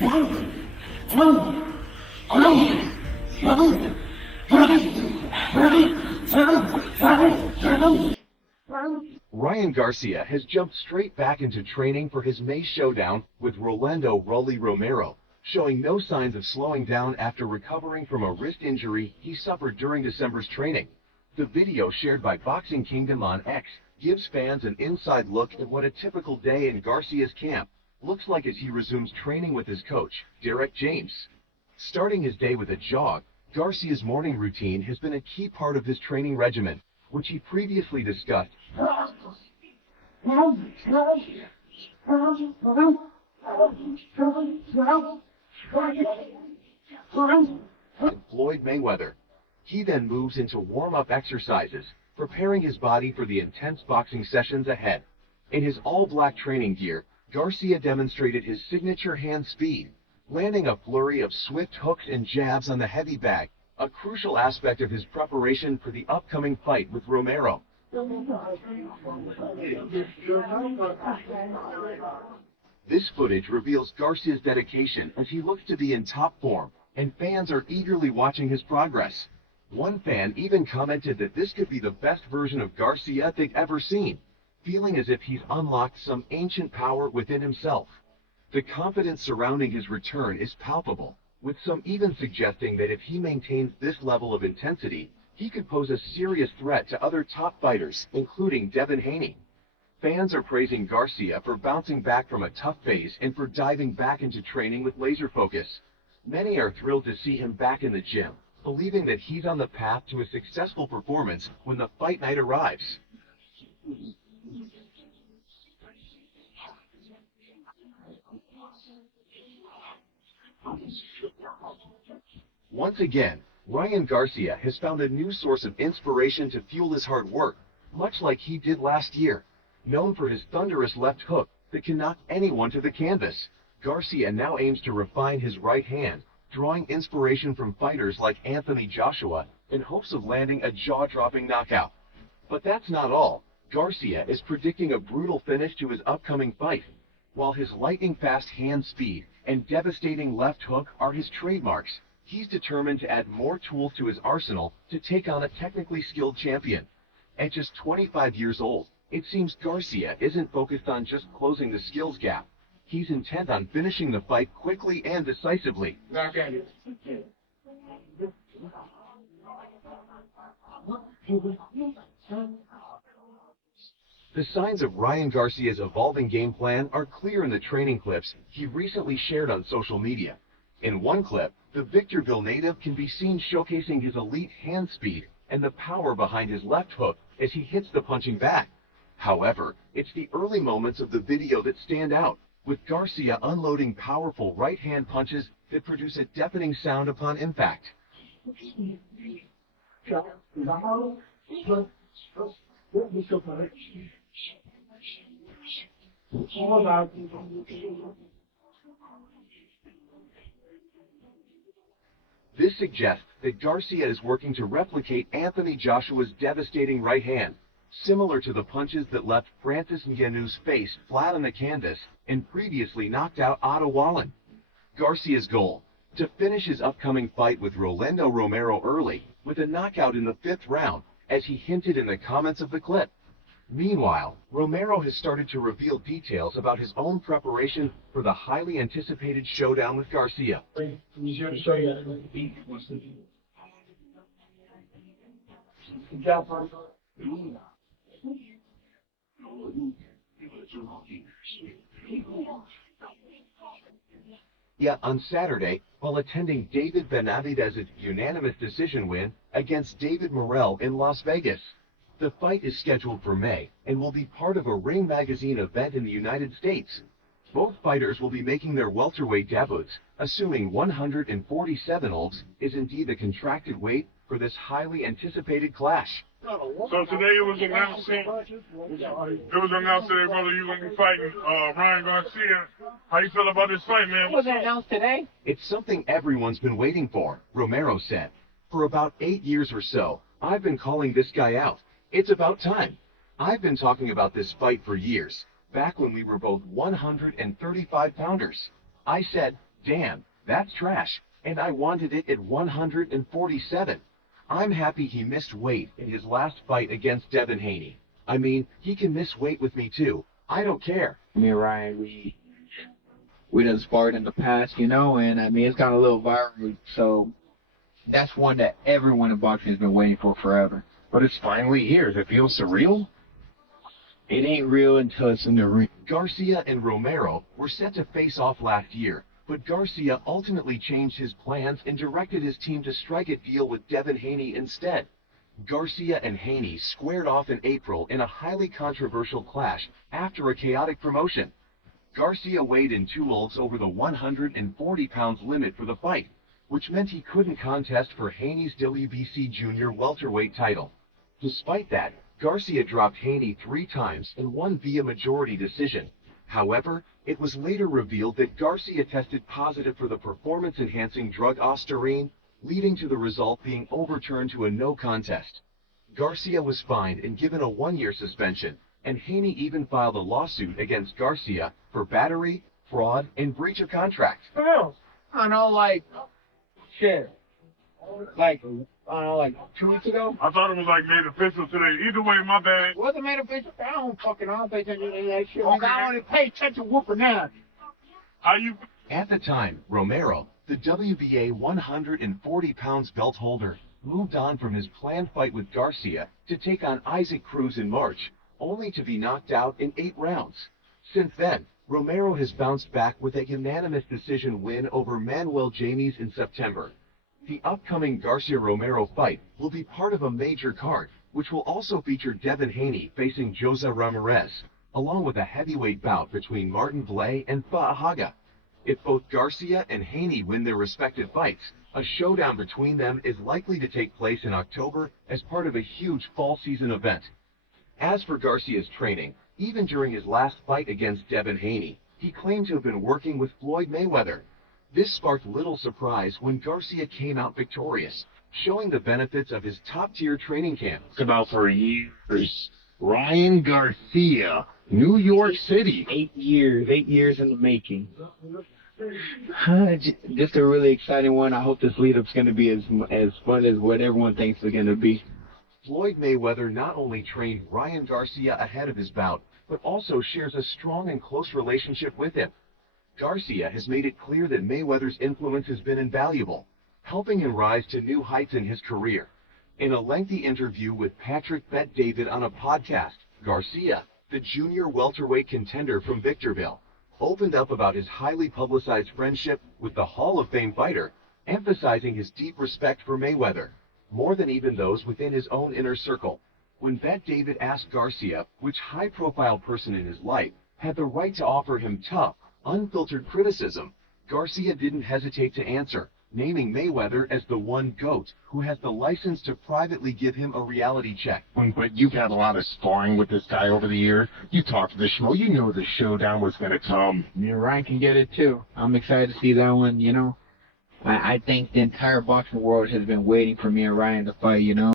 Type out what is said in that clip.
Ryan Garcia has jumped straight back into training for his May showdown with Rolly Romero, showing no signs of slowing down after recovering from a wrist injury he suffered during December's training. The video shared by Boxing Kingdom on X gives fans an inside look at what a typical day in Garcia's camp looks like as he resumes training with his coach, Derek James. Starting his day with a jog, Garcia's morning routine has been a key part of his training regimen, which he previously discussed. Floyd Mayweather. He then moves into warm-up exercises, preparing his body for the intense boxing sessions ahead. In his all-black training gear, Garcia demonstrated his signature hand speed, landing a flurry of swift hooks and jabs on the heavy bag, a crucial aspect of his preparation for the upcoming fight with Romero. This footage reveals Garcia's dedication as he looks to be in top form, and fans are eagerly watching his progress. One fan even commented that this could be the best version of Garcia they've ever seen, feeling as if he's unlocked some ancient power within himself. The confidence surrounding his return is palpable, with some even suggesting that if he maintains this level of intensity, he could pose a serious threat to other top fighters, including Devin Haney. Fans are praising Garcia for bouncing back from a tough phase and for diving back into training with laser focus. Many are thrilled to see him back in the gym, believing that he's on the path to a successful performance when the fight night arrives. Once again, Ryan Garcia has found a new source of inspiration to fuel his hard work, much like he did last year. Known for his thunderous left hook that can knock anyone to the canvas, Garcia now aims to refine his right hand, drawing inspiration from fighters like Anthony Joshua in hopes of landing a jaw-dropping knockout. But that's not all. Garcia is predicting a brutal finish to his upcoming fight. While his lightning-fast hand speed and devastating left hook are his trademarks, he's determined to add more tools to his arsenal to take on a technically skilled champion. At just 25 years old, it seems Garcia isn't focused on just closing the skills gap. He's intent on finishing the fight quickly and decisively. The signs of Ryan Garcia's evolving game plan are clear in the training clips he recently shared on social media. In one clip, the Victorville native can be seen showcasing his elite hand speed and the power behind his left hook as he hits the punching bag. However, it's the early moments of the video that stand out, with Garcia unloading powerful right-hand punches that produce a deafening sound upon impact. This suggests that Garcia is working to replicate Anthony Joshua's devastating right hand, similar to the punches that left Francis Ngannou's face flat on the canvas and previously knocked out Otto Wallen. Garcia's goal: to finish his upcoming fight with Rolly Romero early with a knockout in the 5th round, as he hinted in the comments of the clip. Meanwhile, Romero has started to reveal details about his own preparation for the highly anticipated showdown with Garcia. Yet on Saturday, while attending David Benavidez's unanimous decision win against David Morrell in Las Vegas. The fight is scheduled for May and will be part of a Ring Magazine event in the United States. Both fighters will be making their welterweight debuts, assuming 147 ounces is indeed the contracted weight for this highly anticipated clash. So today it was announced today, brother, you're going to be fighting Ryan Garcia. How you feel about this fight, man? Was it announced today? It's something everyone's been waiting for, Romero said. For about 8 years or so, I've been calling this guy out. It's about time. I've been talking about this fight for years, back when we were both 135-pounders. I said, Damn, that's trash, and I wanted it at 147. I'm happy he missed weight in his last fight against Devin Haney. I mean, he can miss weight with me too. I don't care. Me and Ryan, we done sparred in the past, you know, and I mean, it's gone a little viral, so that's one that everyone in boxing has been waiting for forever. But it's finally here. Does it feel surreal? It ain't real until it's in the ring. Garcia and Romero were set to face off last year, but Garcia ultimately changed his plans and directed his team to strike a deal with Devin Haney instead. Garcia and Haney squared off in April in a highly controversial clash after a chaotic promotion. Garcia weighed in tumults over the 140 pounds limit for the fight, which meant he couldn't contest for Haney's WBC junior welterweight title. Despite that, Garcia dropped Haney 3 times and won via majority decision. However, it was later revealed that Garcia tested positive for the performance-enhancing drug Ostarine, leading to the result being overturned to a no contest. Garcia was fined and given a 1-year suspension, and Haney even filed a lawsuit against Garcia for battery, fraud, and breach of contract. I know, like, shit. Like, I don't know, like 2 weeks ago? I thought it was like made official today. Either way, my bad. Wasn't made official? I don't pay attention to that shit. Okay. I only pay attention whooping now. How you? At the time, Romero, the WBA 140 pounds belt holder, moved on from his planned fight with Garcia to take on Isaac Cruz in March, only to be knocked out in 8 rounds. Since then, Romero has bounced back with a unanimous decision win over Manuel James in September. The upcoming Garcia-Romero fight will be part of a major card, which will also feature Devin Haney facing Jose Ramirez, along with a heavyweight bout between Martin Blay and Fahaga. If both Garcia and Haney win their respective fights, a showdown between them is likely to take place in October as part of a huge fall season event. As for Garcia's training, even during his last fight against Devin Haney, he claimed to have been working with Floyd Mayweather. This sparked little surprise when Garcia came out victorious, showing the benefits of his top-tier training camp. It's about for years. Ryan Garcia, New York City. 8 years. 8 years in the making. Just a really exciting one. I hope this lead-up's going to be as fun as what everyone thinks it's going to be. Floyd Mayweather not only trained Ryan Garcia ahead of his bout, but also shares a strong and close relationship with him. Garcia has made it clear that Mayweather's influence has been invaluable, helping him rise to new heights in his career. In a lengthy interview with Patrick Bet-David on a podcast, Garcia, the junior welterweight contender from Victorville, opened up about his highly publicized friendship with the Hall of Fame fighter, emphasizing his deep respect for Mayweather, more than even those within his own inner circle. When Bet-David asked Garcia which high-profile person in his life had the right to offer him tough, unfiltered criticism, Garcia didn't hesitate to answer, naming Mayweather as the one GOAT who has the license to privately give him a reality check. But you've had a lot of sparring with this guy over the years. You talked to the show. You know the showdown was going to come. Me and Ryan can get it too. I'm excited to see that one, you know. I think the entire boxing world has been waiting for me and Ryan to fight, you know.